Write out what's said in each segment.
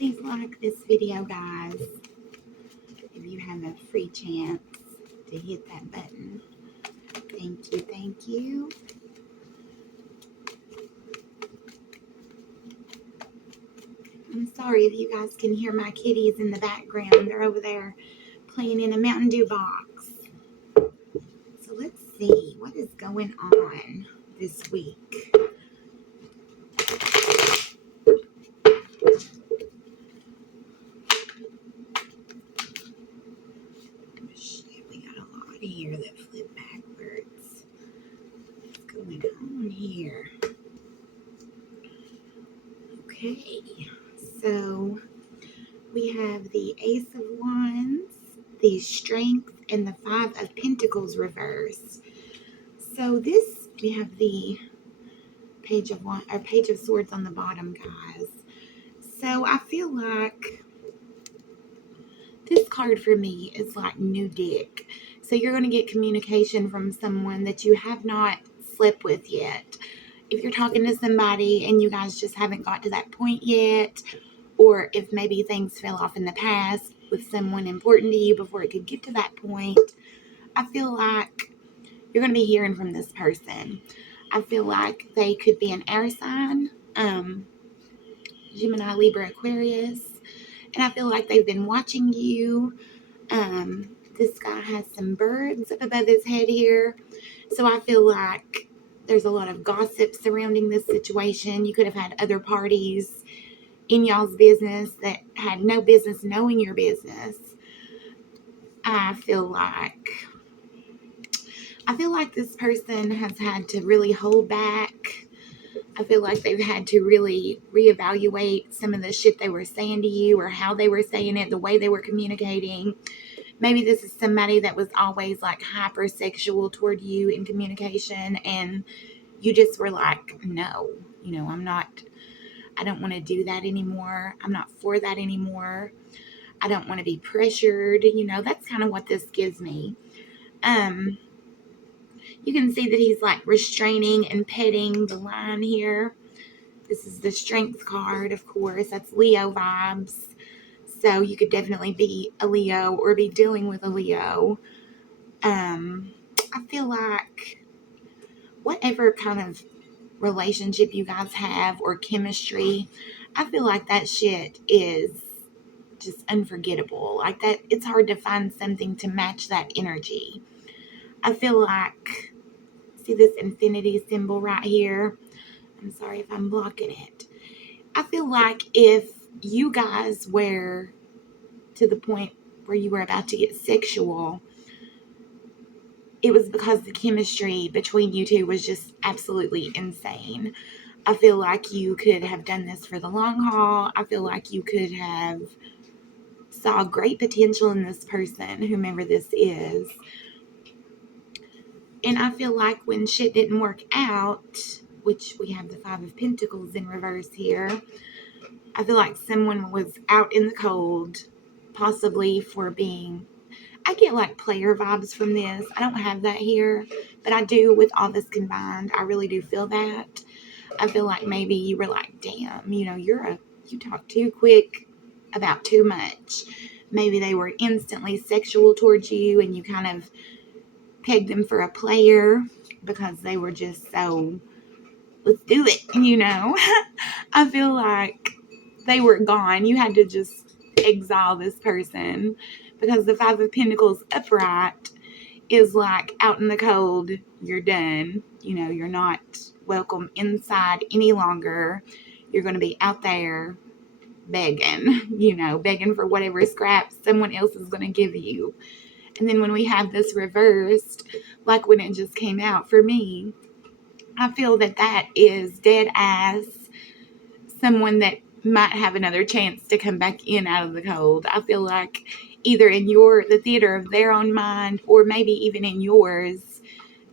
Please like this video, guys, if you have a free chance to hit that button. Thank you, thank you. I'm sorry if you guys can hear my kitties in the background. They're over there playing in a Mountain Dew box. So let's see what is going on this week. Shit, we got a lot here that flip backwards. What's going on here? Okay, so we have the Ace of Wands, the Strength, and the Five of Pentacles reversed. So this, we have the Page of Swords on the bottom, guys. So I feel like this card for me is like new dick. So you're going to get communication from someone that you have not slept with yet. If you're talking to somebody and you guys just haven't got to that point yet, or if maybe things fell off in the past with someone important to you before it could get to that point, I feel like you're going to be hearing from this person. I feel like they could be an air sign, Gemini, Libra, Aquarius, and I feel like they've been watching you. This guy has some birds up above his head here, so I feel like there's a lot of gossip surrounding this situation. You could have had other parties in y'all's business that had no business knowing your business. I feel like this person has had to really hold back. I feel like they've had to really reevaluate some of the shit they were saying to you, or how they were saying it, the way they were communicating. Maybe this is somebody that was always like hypersexual toward you in communication, and you just were like, no, I don't want to do that anymore. I'm not for that anymore. I don't want to be pressured. That's kind of what this gives me. You can see that he's like restraining and petting the line here. This is the Strength card, of course. That's Leo vibes. So you could definitely be a Leo or be dealing with a Leo. I feel like whatever kind of relationship you guys have or chemistry, I feel like that shit is just unforgettable. Like that, it's hard to find something to match that energy. I feel like, see this infinity symbol right here? I'm sorry if I'm blocking it. I feel like if you guys were to the point where you were about to get sexual, it was because the chemistry between you two was just absolutely insane. I feel like you could have done this for the long haul. I feel like you could have saw great potential in this person, whomever this is. And I feel like when shit didn't work out, which we have the Five of Pentacles in reverse here, I feel like someone was out in the cold, possibly for being, I get like player vibes from this. I don't have that here, but I do with all this combined. I really do feel that. I feel like maybe you were like, damn, you talk too quick about too much. Maybe they were instantly sexual towards you and you kind of pegged them for a player because they were just so, let's do it, I feel like they were gone. You had to just exile this person because the Five of Pentacles upright is like out in the cold. You're done. You're not welcome inside any longer. You're going to be out there begging, begging for whatever scraps someone else is going to give you. And then when we have this reversed, like when it just came out for me, I feel that is dead ass someone that might have another chance to come back in out of the cold. I feel like either in the theater of their own mind, or maybe even in yours,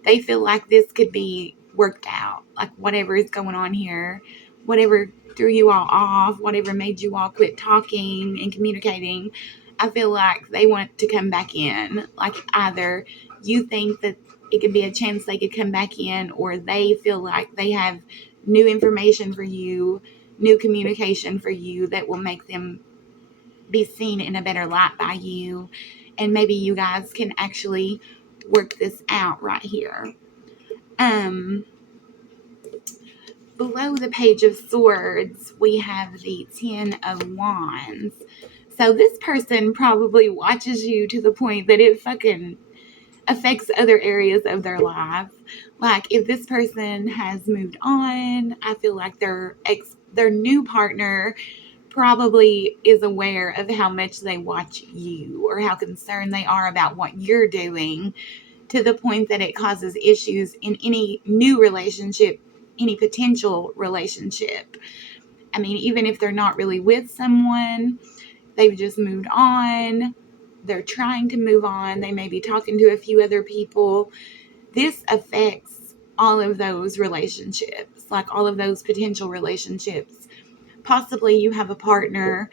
they feel like this could be worked out. Like whatever is going on here, whatever threw you all off, whatever made you all quit talking and communicating, I feel like they want to come back in. Like either you think that it could be a chance they could come back in, or they feel like they have new information for you new communication for you that will make them be seen in a better light by you. And maybe you guys can actually work this out right here. Below the Page of Swords, we have the Ten of Wands. So this person probably watches you to the point that it fucking affects other areas of their life. Like if this person has moved on, I feel like their new partner probably is aware of how much they watch you or how concerned they are about what you're doing, to the point that it causes issues in any new relationship, any potential relationship. I mean, even if they're not really with someone, they've just moved on, they're trying to move on, they may be talking to a few other people. This affects all of those relationships, like all of those potential relationships. Possibly you have a partner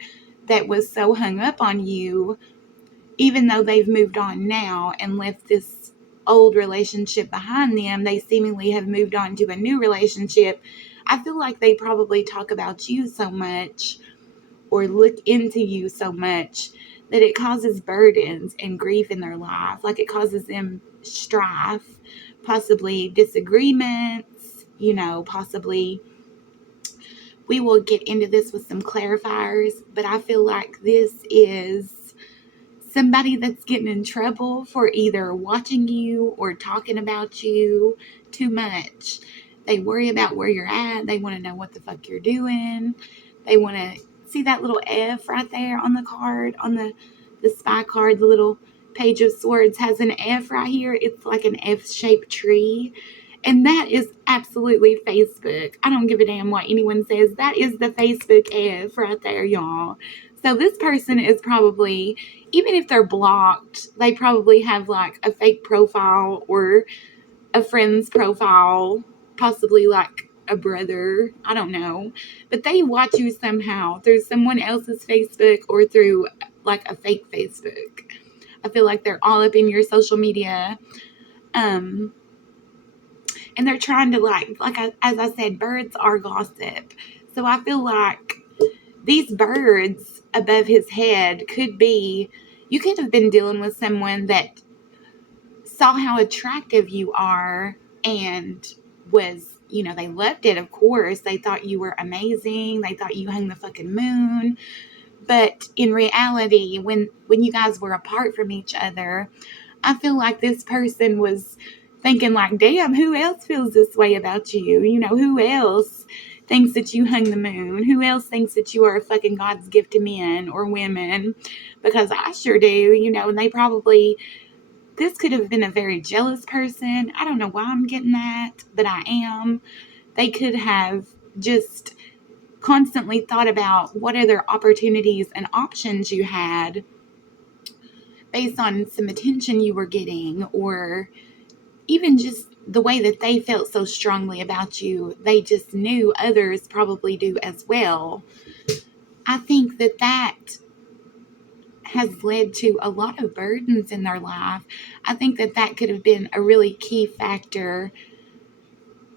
that was so hung up on you, even though they've moved on now and left this old relationship behind them, they seemingly have moved on to a new relationship. I feel like they probably talk about you so much or look into you so much that it causes burdens and grief in their life. Like it causes them strife, possibly disagreements, possibly. We will get into this with some clarifiers, but I feel like this is somebody that's getting in trouble for either watching you or talking about you too much. They worry about where you're at. They want to know what the fuck you're doing. They want to see that little F right there on the card, on the spy card. The little Page of Swords has an F right here. It's like an F-shaped tree. And that is absolutely Facebook. I don't give a damn what anyone says. That is the Facebook F right there, y'all. So this person is probably, even if they're blocked, they probably have like a fake profile or a friend's profile, possibly like a brother. I don't know. But they watch you somehow through someone else's Facebook or through like a fake Facebook. I feel like they're all up in your social media. And they're trying to as I said, birds are gossip. So I feel like these birds above his head could be, you could have been dealing with someone that saw how attractive you are and was, they loved it, of course. They thought you were amazing. They thought you hung the fucking moon. But in reality, when you guys were apart from each other, I feel like this person was thinking like, damn, who else feels this way about you? Who else thinks that you hung the moon? Who else thinks that you are a fucking God's gift to men or women? Because I sure do, and they probably, this could have been a very jealous person. I don't know why I'm getting that, but I am. They could have just constantly thought about what other opportunities and options you had based on some attention you were getting, or even just the way that they felt so strongly about you. They just knew others probably do as well. I think that has led to a lot of burdens in their life. I think that could have been a really key factor,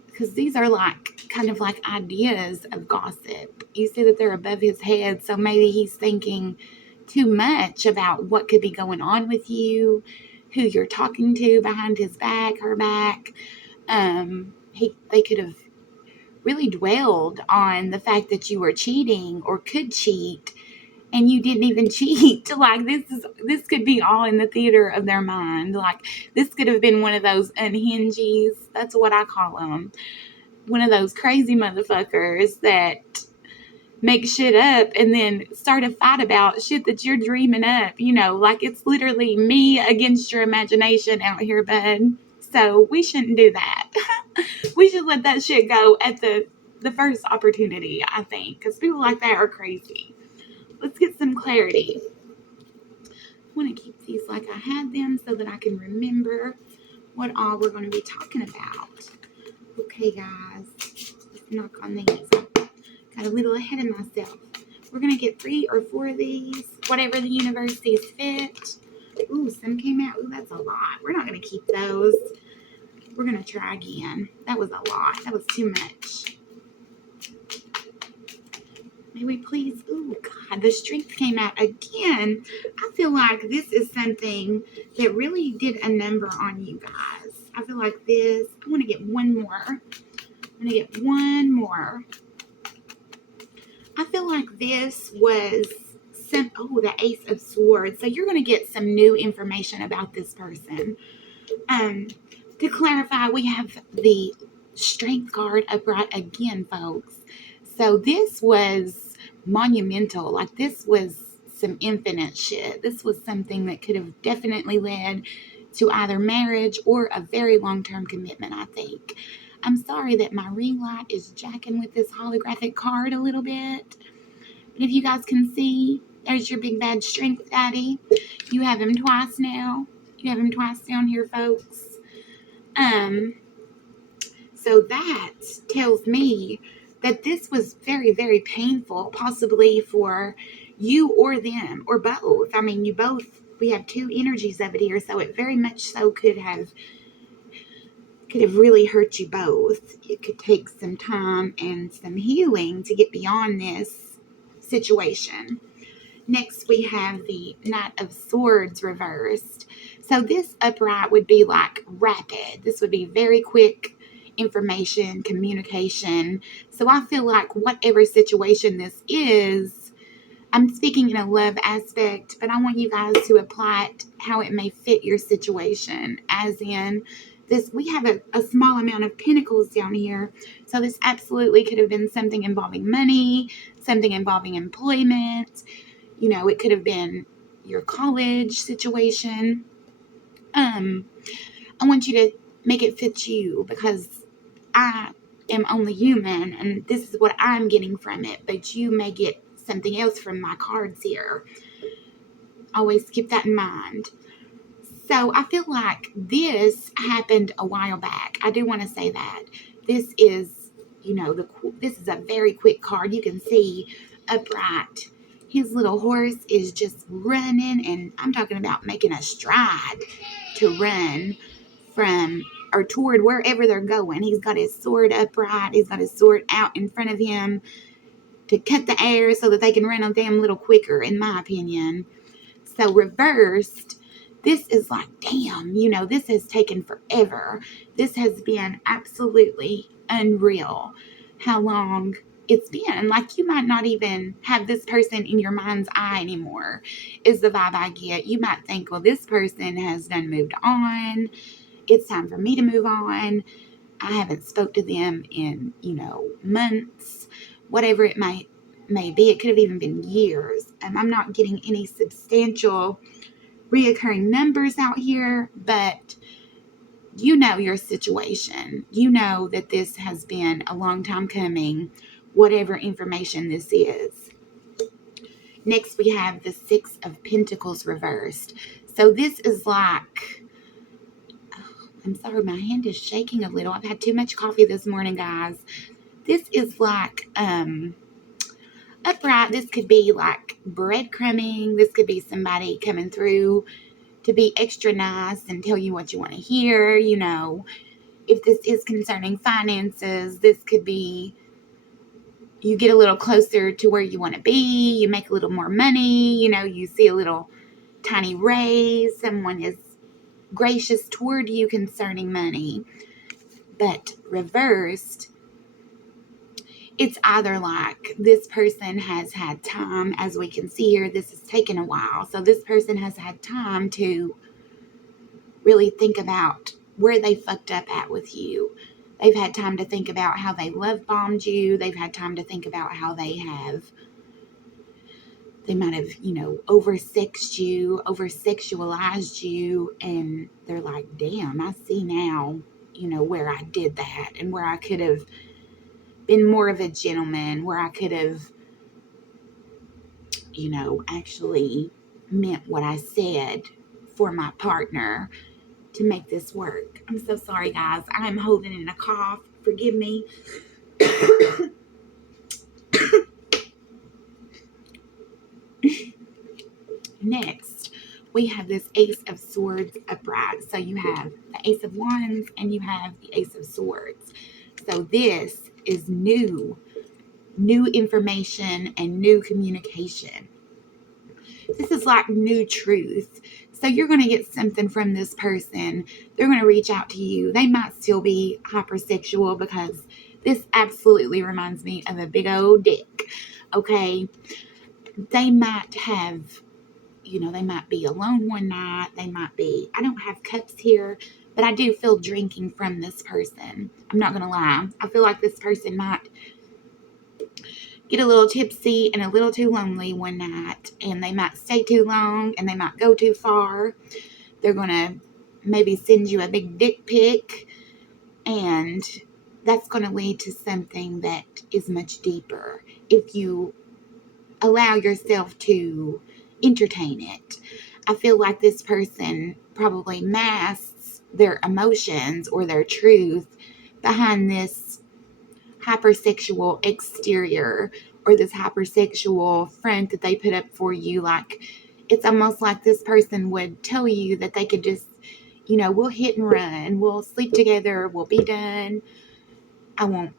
because these are kind of like ideas of gossip. You see that they're above his head, so maybe he's thinking too much about what could be going on with you, who you're talking to behind his back, her back. They could have really dwelled on the fact that you were cheating or could cheat, and you didn't even cheat. Like this could be all in the theater of their mind. Like this could have been one of those unhingies. That's what I call them. One of those crazy motherfuckers that make shit up and then start a fight about shit that you're dreaming up. Like it's literally me against your imagination out here, bud. So we shouldn't do that. We should let that shit go at the first opportunity, I think, because people like that are crazy. Let's get some clarity. I want to keep these like I had them so that I can remember what all we're going to be talking about. Okay, guys, let's knock on these. Got a little ahead of myself. We're going to get 3 or 4 of these, whatever the universe sees fit. Ooh, some came out. Ooh, that's a lot. We're not going to keep those. We're going to try again. That was a lot. That was too much. May we please, oh God, the strength came out again. I feel like this is something that really did a number on you guys. I feel like this, I want to get one more. I'm going to get one more. I feel like this was the Ace of Swords. So you're going to get some new information about this person. To clarify, we have the Strength card upright again, folks. So this was monumental. Like, this was some infinite shit. This was something that could have definitely led to either marriage or a very long-term commitment, I think. I'm sorry that my ring light is jacking with this holographic card a little bit. But if you guys can see, there's your big bad strength daddy. You have him twice now. You have him twice down here, folks. So that tells me that this was very, very painful, possibly for you or them, or both. I mean, we have two energies of it here, so it very much so could have really hurt you both. It could take some time and some healing to get beyond this situation. Next, we have the Knight of Swords reversed. So this upright would be like rapid. This would be very quick information, communication. So I feel like whatever situation this is, I'm speaking in a love aspect, but I want you guys to apply it how it may fit your situation. As in, this, we have a small amount of pentacles down here. So this absolutely could have been something involving money, something involving employment. You know, it could have been your college situation. I want you to make it fit you, because I am only human and this is what I'm getting from it, but you may get something else from my cards here. Always keep that in mind. So I feel like this happened a while back. I do want to say that. This is, this is a very quick card. You can see upright. His little horse is just running, and I'm talking about making a stride to run from or toward wherever they're going. He's got his sword upright. He's got his sword out in front of him to cut the air so that they can run a damn little quicker, in my opinion. So reversed, this is like, damn, this has taken forever. This has been absolutely unreal how long it's been. Like, you might not even have this person in your mind's eye anymore, is the vibe I get. You might think, well, this person has done moved on. It's time for me to move on. I haven't spoke to them in, months, whatever it may be. It could have even been years. I'm not getting any substantial reoccurring numbers out here, but you know your situation. You know that this has been a long time coming, whatever information this is. Next, we have the Six of Pentacles reversed. So this is like, I'm sorry, my hand is shaking a little. I've had too much coffee this morning, guys. This is like, upright. This could be like breadcrumbing. This could be somebody coming through to be extra nice and tell you what you want to hear. If this is concerning finances, this could be you get a little closer to where you want to be. You make a little more money. You see a little tiny raise. Someone is gracious toward you concerning money. But reversed, it's either like this person has had time, as we can see here, this has taken a while. So this person has had time to really think about where they fucked up at with you. They've had time to think about how they love bombed you. They've had time to think about how they might have, oversexed you, oversexualized you. And they're like, damn, I see now, where I did that and where I could have been more of a gentleman, where I could have, actually meant what I said for my partner to make this work. I'm so sorry, guys. I'm holding in a cough. Forgive me. Next, we have this Ace of Swords upright. So you have the Ace of Wands and you have the Ace of Swords. So this is new. new information and new communication. This is like new truth. So you're going to get something from this person. They're going to reach out to you. They might still be hypersexual because this absolutely reminds me of a big old dick. Okay. They might have, they might be alone one night. They might be, I don't have cups here, but I do feel drinking from this person. I'm not going to lie. I feel like this person might get a little tipsy and a little too lonely one night, and they might stay too long, and they might go too far. They're going to maybe send you a big dick pic, and that's going to lead to something that is much deeper if you allow yourself to entertain it. I feel like this person probably masks their emotions or their truth behind this hypersexual exterior or this hypersexual front that they put up for you. Like, it's almost like this person would tell you that they could just, we'll hit and run, we'll sleep together, we'll be done, I won't,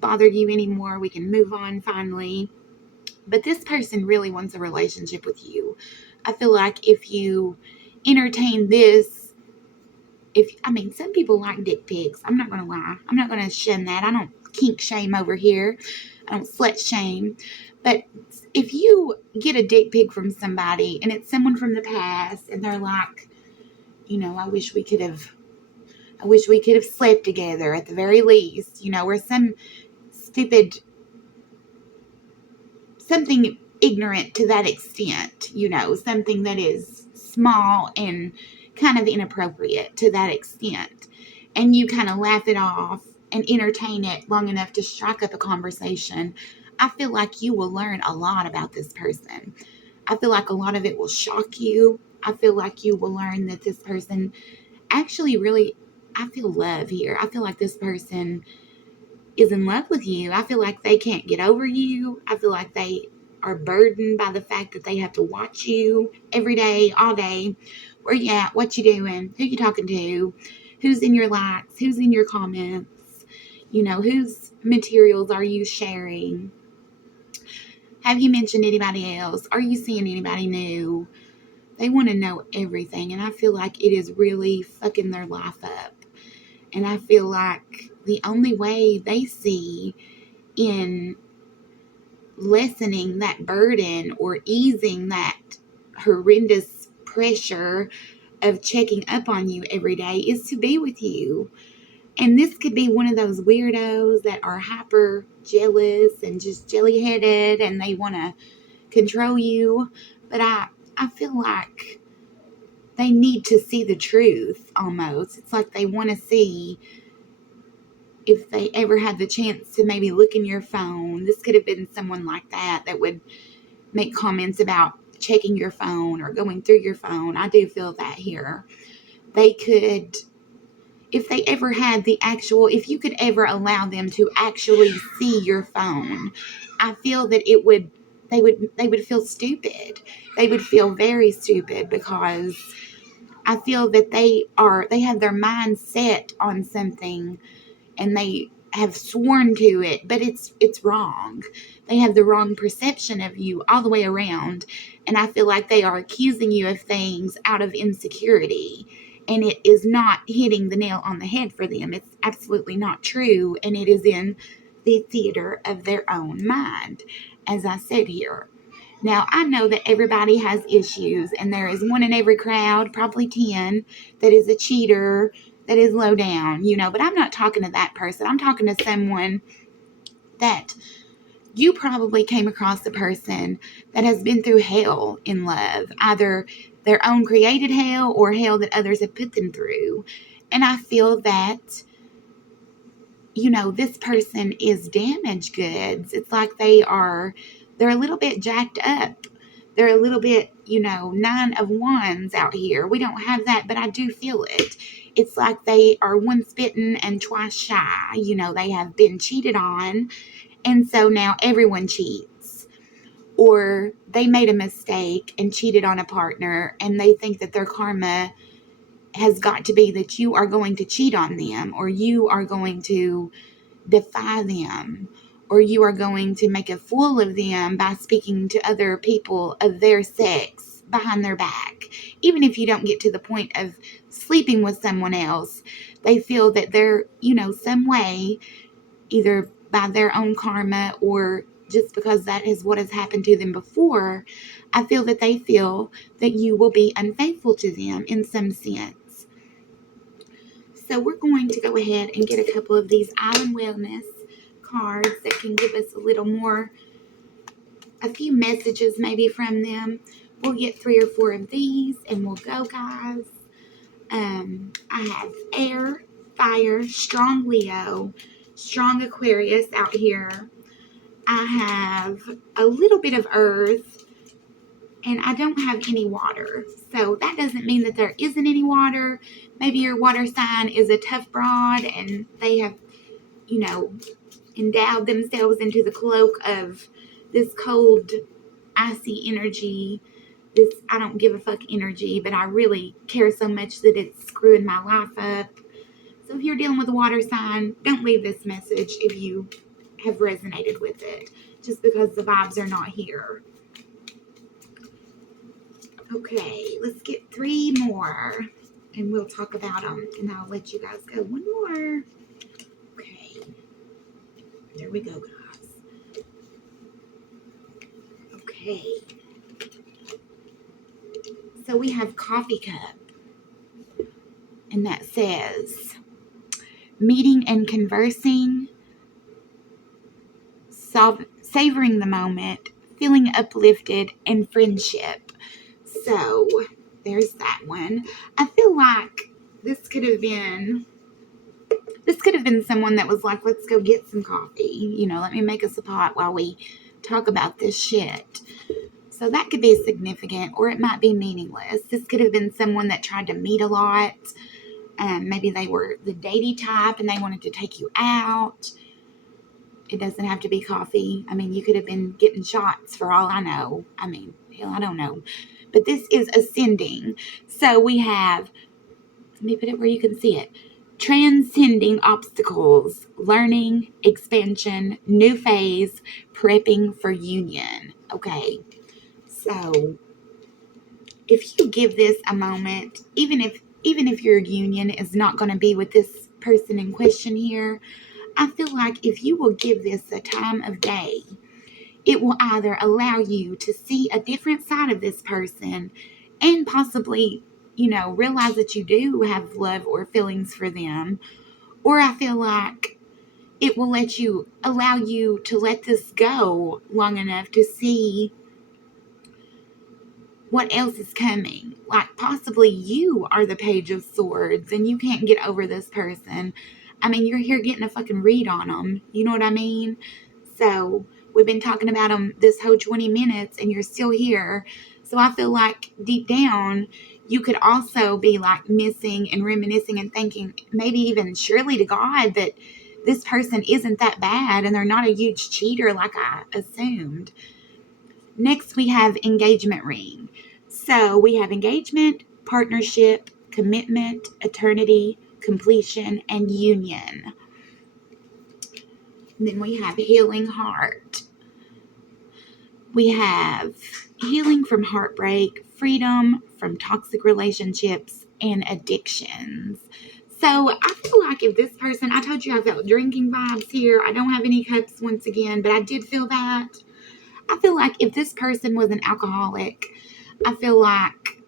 bother you anymore, we can move on finally. But this person really wants a relationship with you. I feel like if you entertain this, some people like dick pics. I'm not going to lie. I'm not going to shun that. I don't kink shame over here. I don't slut shame. But if you get a dick pic from somebody and it's someone from the past and they're like, I wish we could have slept together at the very least, or some stupid, something ignorant to that extent, something that is small and kind of inappropriate to that extent. And you kind of laugh it off and entertain it long enough to strike up a conversation. I feel like you will learn a lot about this person. I feel like a lot of it will shock you. I feel like you will learn that this person actually really, I feel love here. I feel like this person is in love with you. I feel like they can't get over you. I feel like they are burdened by the fact that they have to watch you every day, all day. Where you at? What you doing? Who you talking to? Who's in your likes? Who's in your comments? Whose materials are you sharing? Have you mentioned anybody else? Are you seeing anybody new? They want to know everything, and I feel like it is really fucking their life up. And I feel like the only way they see in lessening that burden or easing that horrendous pressure of checking up on you every day is to be with you. And this could be one of those weirdos that are hyper jealous and just jelly-headed and they want to control you. But I feel like they need to see the truth almost. It's like they want to see if they ever had the chance to maybe look in your phone. This could have been someone like that would make comments about checking your phone or going through your phone. I do feel that here. They could, if they ever had if you could ever allow them to actually see your phone, I feel that they would feel stupid. They would feel very stupid because I feel that they have their mind set on something and they have sworn to it, but it's wrong. They have the wrong perception of you all the way around. And I feel like they are accusing you of things out of insecurity. And it is not hitting the nail on the head for them. It's absolutely not true. And it is in the theater of their own mind, as I said here. Now, I know that everybody has issues, and there is one in every crowd, probably 10, that is a cheater, that is low down, but I'm not talking to that person. I'm talking to someone that you probably came across a person that has been through hell in love, either their own created hell or hell that others have put them through. And I feel that, this person is damaged goods. It's like they're a little bit jacked up. They're a little bit, 9 of wands out here. We don't have that, but I do feel it. It's like they are once bitten and twice shy. They have been cheated on. And so now everyone cheats. Or they made a mistake and cheated on a partner and they think that their karma has got to be that you are going to cheat on them or you are going to defy them or you are going to make a fool of them by speaking to other people of their sex behind their back. Even if you don't get to the point of sleeping with someone else, they feel that they're, some way, either by their own karma or just because that is what has happened to them before, I feel that they feel that you will be unfaithful to them in some sense. So we're going to go ahead and get a couple of these Island Wellness cards that can give us a few messages maybe from them. We'll get 3 or 4 of these and we'll go, guys. I have air, fire, strong Leo, strong Aquarius out here. I have a little bit of earth, and I don't have any water. So that doesn't mean that there isn't any water. Maybe your water sign is a tough broad and they have, endowed themselves into the cloak of this cold, icy energy, this I don't give a fuck energy, but I really care so much that it's screwing my life up. So if you're dealing with a water sign, don't leave this message if you have resonated with it, just because the vibes are not here. Okay, let's get 3 more and we'll talk about them and I'll let you guys go. 1 more. Okay, there we go, guys. Okay, so we have coffee cup, and that says meeting and conversing, savoring the moment, feeling uplifted, and friendship. So there's that one. I feel like this could have been someone that was like, let's go get some coffee. Let me make us a pot while we talk about this shit. So that could be significant, or it might be meaningless. This could have been someone that tried to meet a lot. Maybe they were the datey type and they wanted to take you out. It doesn't have to be coffee. I mean, you could have been getting shots for all I know. I mean, hell, I don't know. But this is ascending. So we have, let me put it where you can see it. Transcending obstacles, learning, expansion, new phase, prepping for union. Okay. So if you give this a moment, even if your union is not going to be with this person in question here, I feel like if you will give this a time of day, it will either allow you to see a different side of this person and possibly, realize that you do have love or feelings for them. Or I feel like it will allow you to let this go long enough to see what else is coming. Like possibly you are the Page of Swords and you can't get over this person. I mean, you're here getting a fucking read on them. You know what I mean? So we've been talking about them this whole 20 minutes and you're still here. So I feel like deep down, you could also be like missing and reminiscing and thinking maybe even surely to God that this person isn't that bad and they're not a huge cheater like I assumed. Next, we have engagement ring. So we have engagement, partnership, commitment, eternity, completion, and union. And then we have healing heart. We have healing from heartbreak, freedom from toxic relationships, and addictions. So I feel like if this person, I told you I felt drinking vibes here. I don't have any cups once again, but I did feel that. I feel like if this person was an alcoholic, I feel like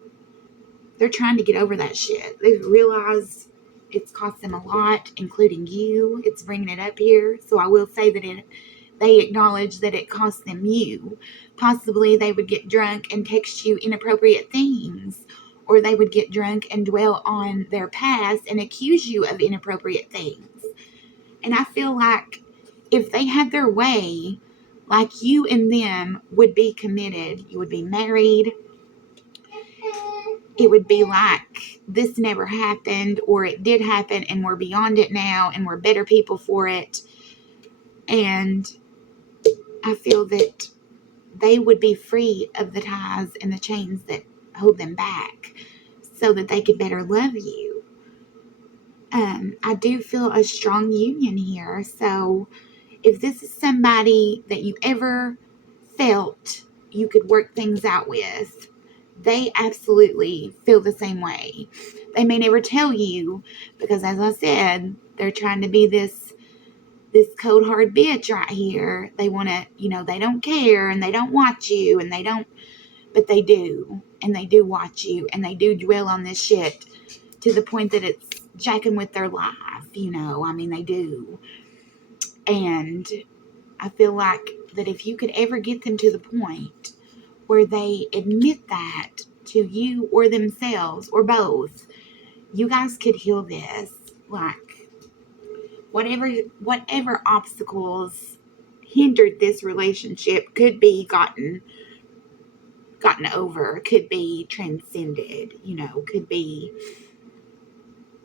they're trying to get over that shit. They've realized it's cost them a lot, including you. It's bringing it up here. So I will say that they acknowledge that it cost them you. Possibly they would get drunk and text you inappropriate things, or they would get drunk and dwell on their past and accuse you of inappropriate things. And I feel like if they had their way, like you and them would be committed, you would be married, it would be like this never happened, or it did happen and we're beyond it now and we're better people for it. And I feel that they would be free of the ties and the chains that hold them back so that they could better love you. I do feel a strong union here. So if this is somebody that you ever felt you could work things out with, they absolutely feel the same way. They may never tell you because, as I said, they're trying to be this cold hard bitch right here. They want to, they don't care and they don't watch you and they don't, but they do. And they do watch you and they do dwell on this shit to the point that it's jacking with their life, I mean, they do. And I feel like that if you could ever get them to the point where they admit that to you or themselves or both, you guys could heal this. Like, whatever obstacles hindered this relationship could be gotten over, could be transcended, could be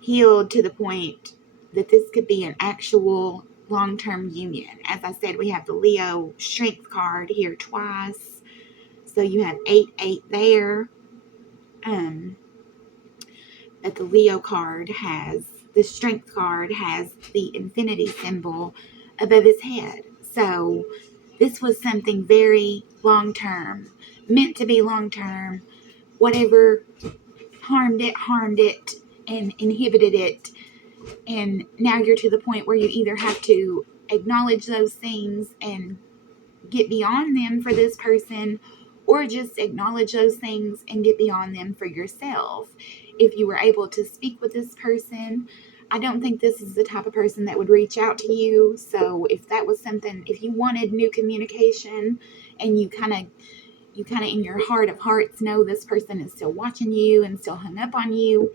healed to the point that this could be an actual long-term union. As I said, we have the Leo strength card here twice. So you have 8-8 there. But the Leo card the strength card has the infinity symbol above his head. So this was something very long-term, meant to be long-term. Whatever harmed it and inhibited it. And now you're to the point where you either have to acknowledge those things and get beyond them for this person, or just acknowledge those things and get beyond them for yourself. If you were able to speak with this person, I don't think this is the type of person that would reach out to you. So if that was something, if you wanted new communication and you kind of in your heart of hearts know this person is still watching you and still hung up on you,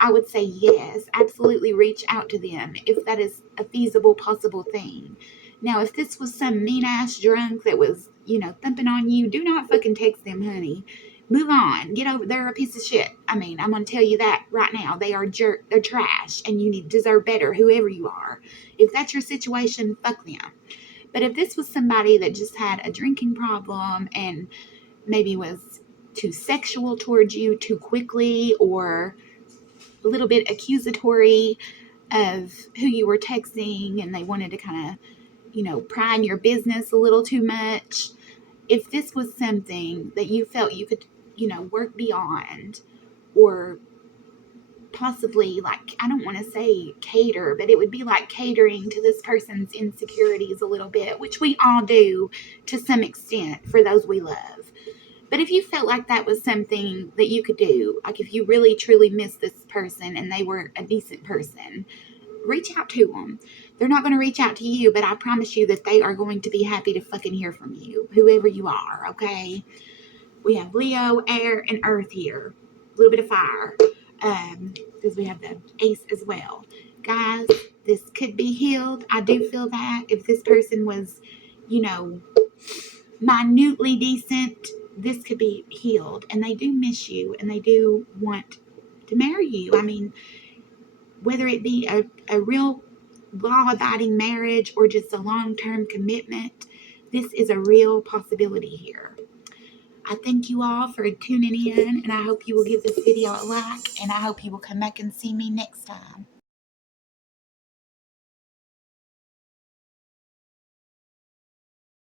I would say yes, absolutely reach out to them if that is a feasible, possible thing. Now, if this was some mean-ass drunk that was, thumping on you, do not fucking text them, honey. Move on. Get over. They're a piece of shit. I mean, I'm going to tell you that right now. They are they're trash, and you deserve better, whoever you are. If that's your situation, fuck them. But if this was somebody that just had a drinking problem and maybe was too sexual towards you too quickly, or a little bit accusatory of who you were texting, and they wanted to kind of, pry in your business a little too much. If this was something that you felt you could, work beyond, or possibly, like, I don't want to say cater, but it would be like catering to this person's insecurities a little bit, which we all do to some extent for those we love. But if you felt like that was something that you could do, like if you really truly miss this person and they were a decent person, reach out to them. They're not going to reach out to you, but I promise you that they are going to be happy to fucking hear from you, whoever you are, okay? We have Leo, air, and earth here. A little bit of fire, because we have the ace as well. Guys, this could be healed. I do feel that if this person was, minutely decent, this could be healed. And they do miss you, and they do want to marry you. I mean, whether it be a real law-abiding marriage or just a long-term commitment, this is a real possibility here. I thank you all for tuning in, and I hope you will give this video a like, and I hope you will come back and see me next time.